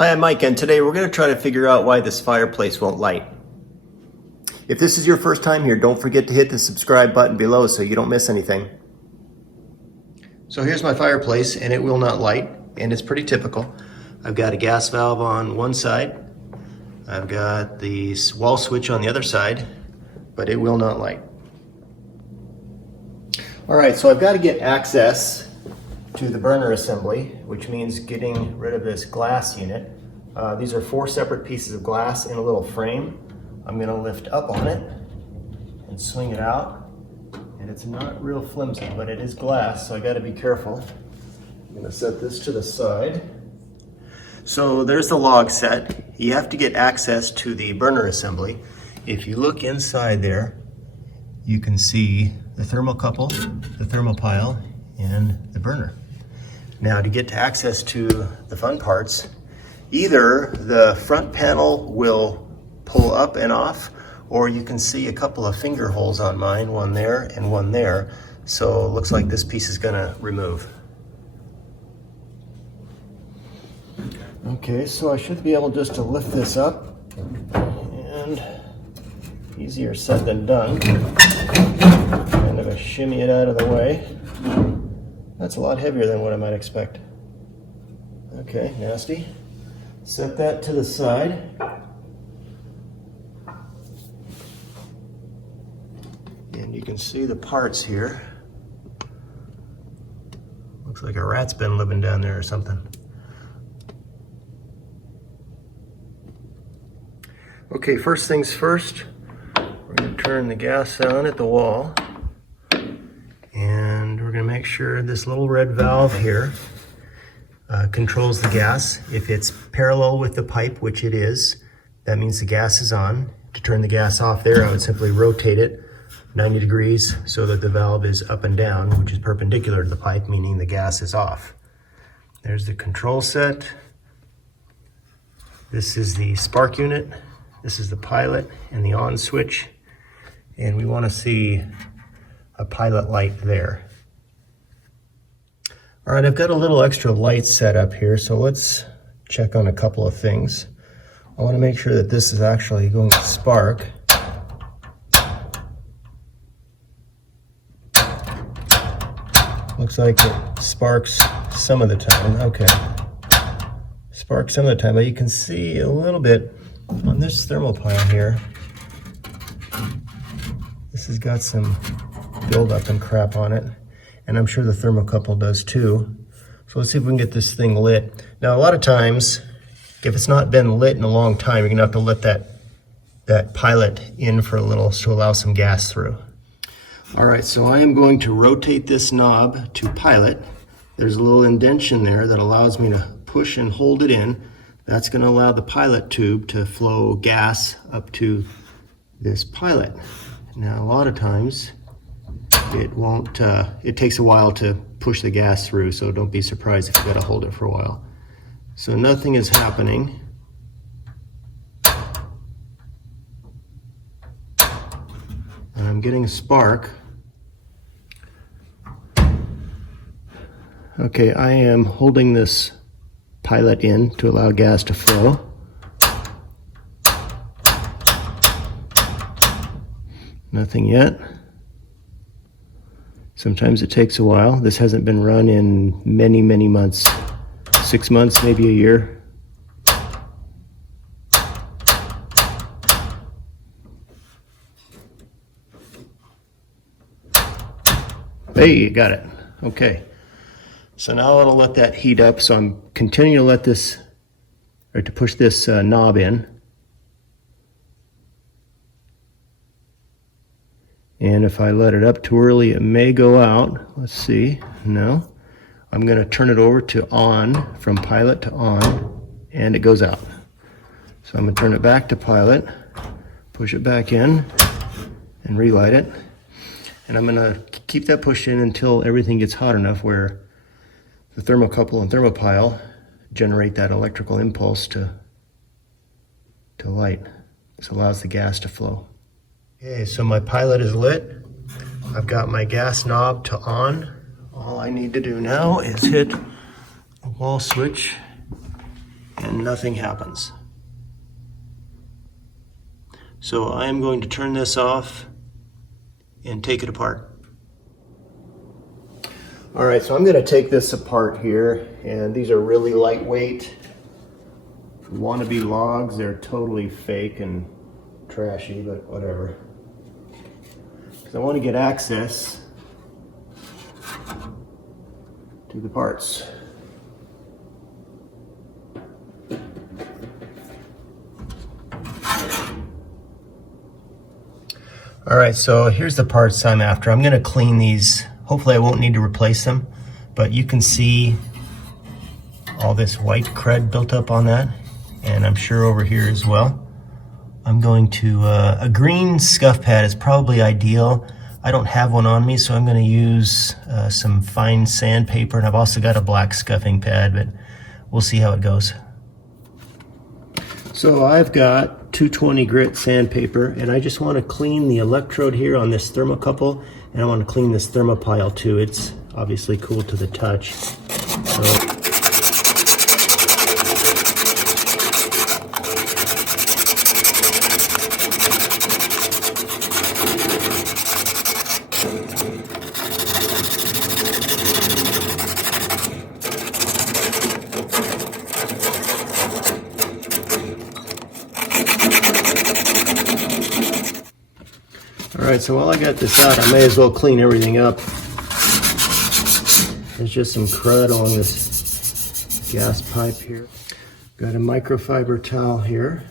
Hi, I'm Mike, and today we're going to try to figure out why this fireplace won't light. If this is your first time here, don't forget to hit the subscribe button below so you don't miss anything. So here's my fireplace, and it will not light, and it's pretty typical. I've got a gas valve on one side. I've got the wall switch on the other side, but it will not light. All right, so I've got to get access to the burner assembly, which means getting rid of this glass unit. These are 4 separate pieces of glass in a little frame. I'm going to lift up on it and swing it out. And it's not real flimsy, but it is glass, so I got to be careful. I'm going to set this to the side. So there's the log set. You have to get access to the burner assembly. If you look inside there, you can see the thermocouple, the thermopile, and the burner. Now, to get access to the fun parts, either the front panel will pull up and off, or you can see a couple of finger holes on mine, one there and one there. So it looks like this piece is gonna remove. Okay, so I should be able just to lift this up, and easier said than done. Kind of a shimmy it out of the way. That's a lot heavier than what I might expect. Okay, nasty. Set that to the side. And you can see the parts here. Looks like a rat's been living down there or something. Okay, first things first, we're going to turn the gas on at the wall. And we're going to make sure this little red valve here controls the gas. If it's parallel with the pipe, which it is, that means the gas is on. To turn the gas off there, I would simply rotate it 90 degrees so that the valve is up and down, which is perpendicular to the pipe, meaning the gas is off. There's the control set. This is the spark unit. This is the pilot and the on switch. And we want to see a pilot light there. All right, I've got a little extra light set up here, so let's check on a couple of things. I want to make sure that this is actually going to spark. Looks like it sparks some of the time. Okay. Sparks some of the time, but you can see a little bit on this thermopile here. This has got some buildup and crap on it, and I'm sure the thermocouple does too. So let's see if we can get this thing lit. Now, a lot of times, if it's not been lit in a long time, you're gonna have to let that pilot in for a little to allow some gas through. All right, so I am going to rotate this knob to pilot. There's a little indentation there that allows me to push and hold it in. That's gonna allow the pilot tube to flow gas up to this pilot. Now, a lot of times, it won't, it takes a while to push the gas through, so don't be surprised if you gotta hold it for a while. So nothing is happening. And I'm getting a spark. Okay, I am holding this pilot in to allow gas to flow. Nothing yet. Sometimes it takes a while. This hasn't been run in many, many months. 6 months, maybe a year. Hey, you got it. Okay. So now I'll let that heat up. So I'm continuing to let this, or to push this knob in. And if I let it up too early, it may go out. Let's see. No. I'm going to turn it over to on, from pilot to on, and it goes out. So I'm going to turn it back to pilot, push it back in, and relight it. And I'm going to keep that pushed in until everything gets hot enough where the thermocouple and thermopile generate that electrical impulse to light. This allows the gas to flow. Okay, so my pilot is lit. I've got my gas knob to on. All I need to do now is hit the wall switch and nothing happens. So I'm going to turn this off and take it apart. All right, so I'm going to take this apart here, and these are really lightweight wannabe logs. They're totally fake and trashy, but whatever. Because I want to get access to the parts. All right, so here's the parts I'm after. I'm going to clean these. Hopefully I won't need to replace them, but you can see all this white crud built up on that, and I'm sure over here as well. I'm going to, a green scuff pad is probably ideal. I don't have one on me, so I'm going to use some fine sandpaper, and I've also got a black scuffing pad, but we'll see how it goes. So I've got 220 grit sandpaper, and I just want to clean the electrode here on this thermocouple, and I want to clean this thermopile too. It's obviously cool to the touch. Alright, so while I got this out, I may as well clean everything up. There's just some crud along this gas pipe here. Got a microfiber towel here.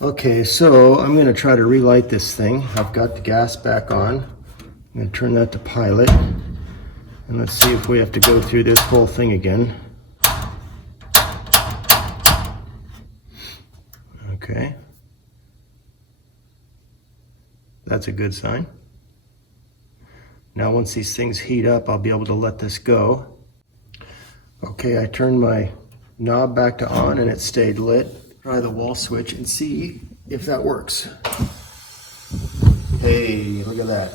Okay, so I'm going to try to relight this thing. I've got the gas back on. I'm going to turn that to pilot. And let's see if we have to go through this whole thing again. Okay. That's a good sign. Now once these things heat up, I'll be able to let this go. Okay, I turned my knob back to on and it stayed lit. Try the wall switch and see if that works. Hey, look at that.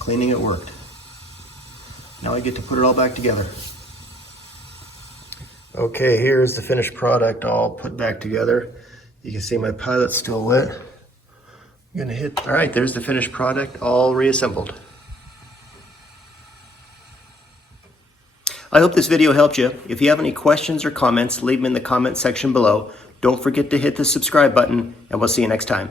Cleaning it worked. Now I get to put it all back together. Okay, here's the finished product all put back together. You can see my pilot's still lit. I'm gonna hit, all right, there's the finished product all reassembled. I hope this video helped you. If you have any questions or comments, leave them in the comment section below. Don't forget to hit the subscribe button, and we'll see you next time.